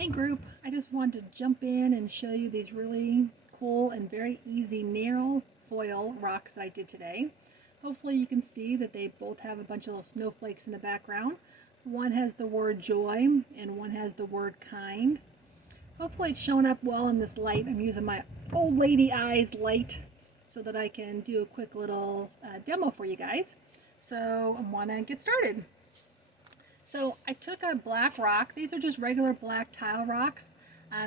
Hey group, I just wanted to jump in and show you these really cool and very easy nail foil rocks that I did today. Hopefully you can see that they both have a bunch of little snowflakes in the background. One has the word joy and one has the word kind. Hopefully it's showing up well in this light. I'm using my old lady eyes light so that I can do a quick little demo for you guys. So I want to get started. So I took a black rock. These are just regular black tile rocks.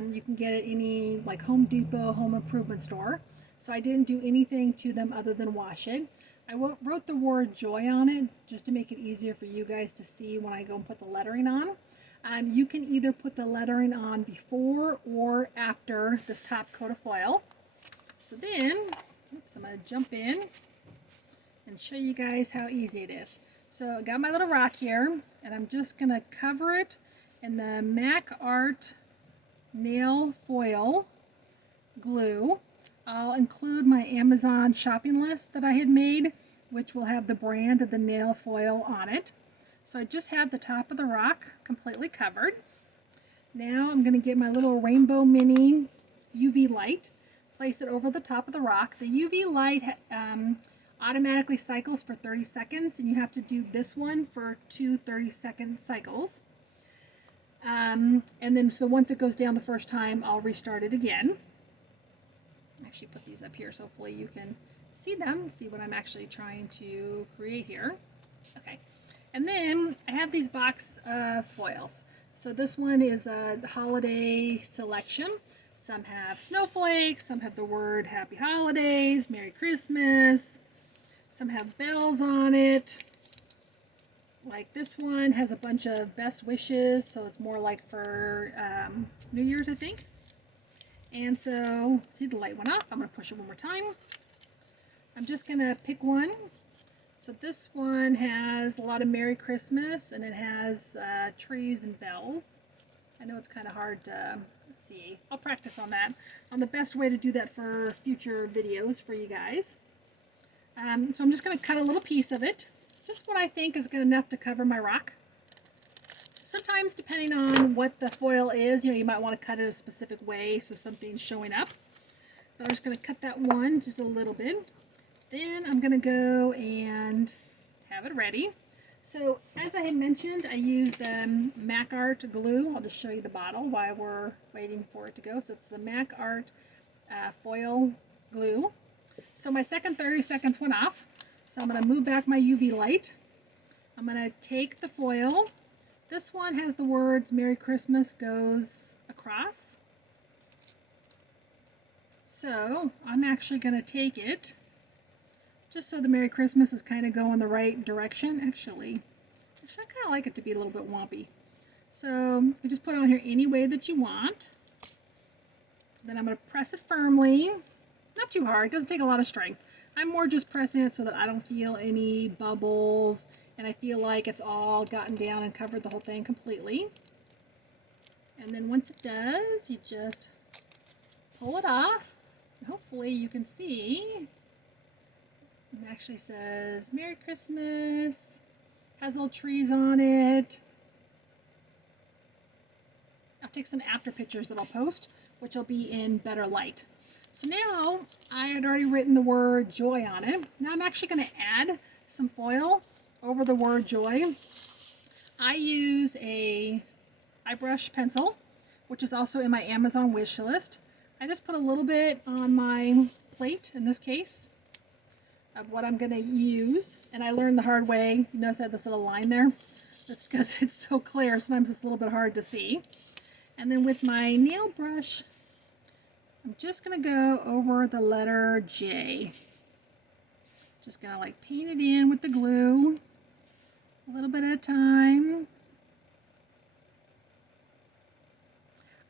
You can get at any like Home Depot, home improvement store. So I didn't do anything to them other than wash it. I wrote the word joy on it just to make it easier for you guys to see when I go and put the lettering on. You can either put the lettering on before or after this top coat of foil. So then, I'm going to jump in and show you guys how easy it is. So I got my little rock here, and I'm just going to cover it in the Mac Art nail foil glue. I'll include my Amazon shopping list that I had made, which will have the brand of the nail foil on it. So I just have the top of the rock completely covered. Now I'm going to get my little Rainbow Mini UV light, place it over the top of the rock. The UV light automatically cycles for 30 seconds, and you have to do this one for two 30-second cycles. And then so once it goes down the first time, I'll restart it again. Actually put these up here so hopefully you can see them, see what I'm actually trying to create here. Okay, and then I have these box foils. So this one is a holiday selection. Some have snowflakes, some have the word Happy Holidays, Merry Christmas. Some have bells on it. Like this one has a bunch of best wishes, so it's more like for New Year's, I think. And so, see, the light went off. I'm going to push it one more time. I'm just going to pick one. So this one has a lot of Merry Christmas, and it has trees and bells. I know it's kind of hard to see. I'll practice on that, on the best way to do that for future videos for you guys. So I'm just going to cut a little piece of it, just what I think is good enough to cover my rock. Sometimes, depending on what the foil is, you might want to cut it a specific way so something's showing up. But I'm just going to cut that one just a little bit. Then I'm going to go and have it ready. So as I had mentioned, I used the Mac Art glue. I'll just show you the bottle while we're waiting for it to go. So it's the Mac Art foil glue. So my second 30 seconds went off. So I'm going to move back my UV light. I'm going to take the foil. This one has the words Merry Christmas goes across. So I'm actually going to take it just so the Merry Christmas is kind of going the right direction. Actually, I kind of like it to be a little bit wompy. So you just put it on here any way that you want. Then I'm going to press it firmly. Not too hard, it doesn't take a lot of strength. I'm more just pressing it so that I don't feel any bubbles, and I feel like it's all gotten down and covered the whole thing completely. And then once it does, you just pull it off. And hopefully you can see it actually says Merry Christmas, has little trees on it. I'll take some after pictures that I'll post, which will be in better light. So now I had already written the word joy on it. Now I'm actually going to add some foil over the word joy. I use a eyebrush pencil, which is also in my Amazon wish list. I just put a little bit on my plate, in this case, of what I'm going to use. And I learned the hard way. You notice I had this little line there? That's because it's so clear. Sometimes it's a little bit hard to see. And then with my nail brush, I'm just going to go over the letter J. Just going to like paint it in with the glue a little bit at a time.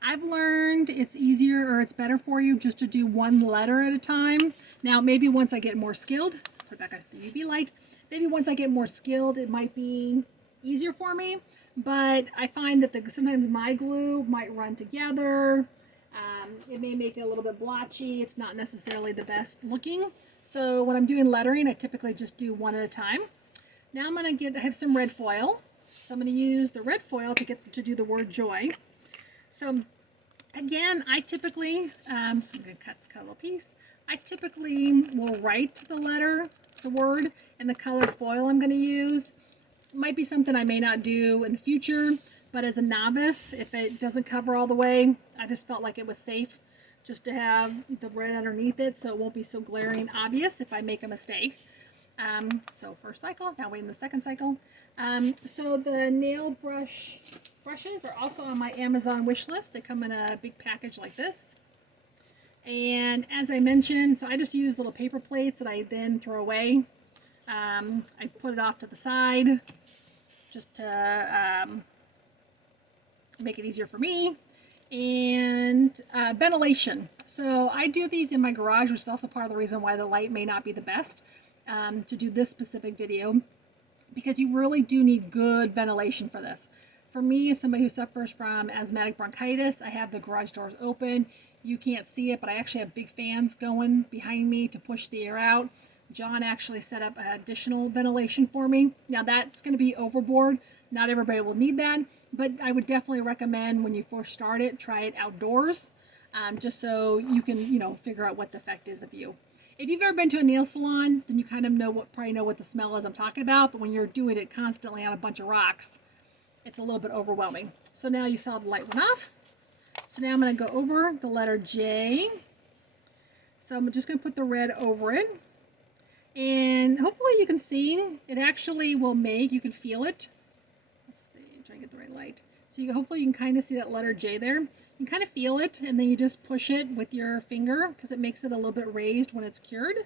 I've learned it's easier or it's better for you just to do one letter at a time. Now maybe once I get more skilled, put it back on the UV light, maybe once I get more skilled it might be easier for me, but I find that sometimes my glue might run together. It may make it a little bit blotchy. It's not necessarily the best looking. So when I'm doing lettering, I typically just do one at a time. Now I'm going to I have some red foil. So I'm going to use the red foil to do the word joy. So again, I typically, so I'm going to cut a little piece. I typically will write the letter, the word, and the color foil I'm going to use. Might be something I may not do in the future, but as a novice, if it doesn't cover all the way, I just felt like it was safe just to have the red underneath it so it won't be so glaring obvious if I make a mistake. So first cycle, now waiting the second cycle. So the nail brushes are also on my Amazon wish list. They come in a big package like this. And as I mentioned, so I just use little paper plates that I then throw away. I put it off to the side just to make it easier for me. And ventilation. So I do these in my garage, which is also part of the reason why the light may not be the best to do this specific video, because you really do need good ventilation for this. For me, as somebody who suffers from asthmatic bronchitis, I have the garage doors open. You can't see it, but I actually have big fans going behind me to push the air out. John actually set up additional ventilation for me. Now that's going to be overboard. Not everybody will need that, but I would definitely recommend when you first start it, try it outdoors, just so you can, figure out what the effect is of you. If you've ever been to a nail salon, then you kind of probably know what the smell is I'm talking about, but when you're doing it constantly on a bunch of rocks, it's a little bit overwhelming. So now you saw the light went off. So now I'm going to go over the letter J. So I'm just going to put the red over it. And hopefully you can see, it actually will make, you can feel it. Let's see, try to get the right light. So hopefully you can kind of see that letter J there. You can kind of feel it, and then you just push it with your finger because it makes it a little bit raised when it's cured.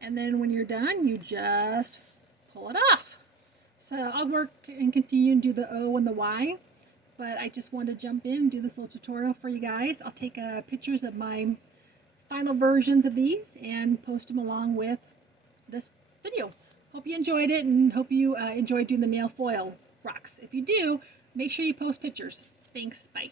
And then when you're done, you just pull it off. So I'll work and continue and do the O and the Y, but I just wanted to jump in and do this little tutorial for you guys. I'll take pictures of my final versions of these and post them along with this video. Hope you enjoyed it, and hope you enjoyed doing the nail foil rocks. If you do, make sure you post pictures. Thanks, bye.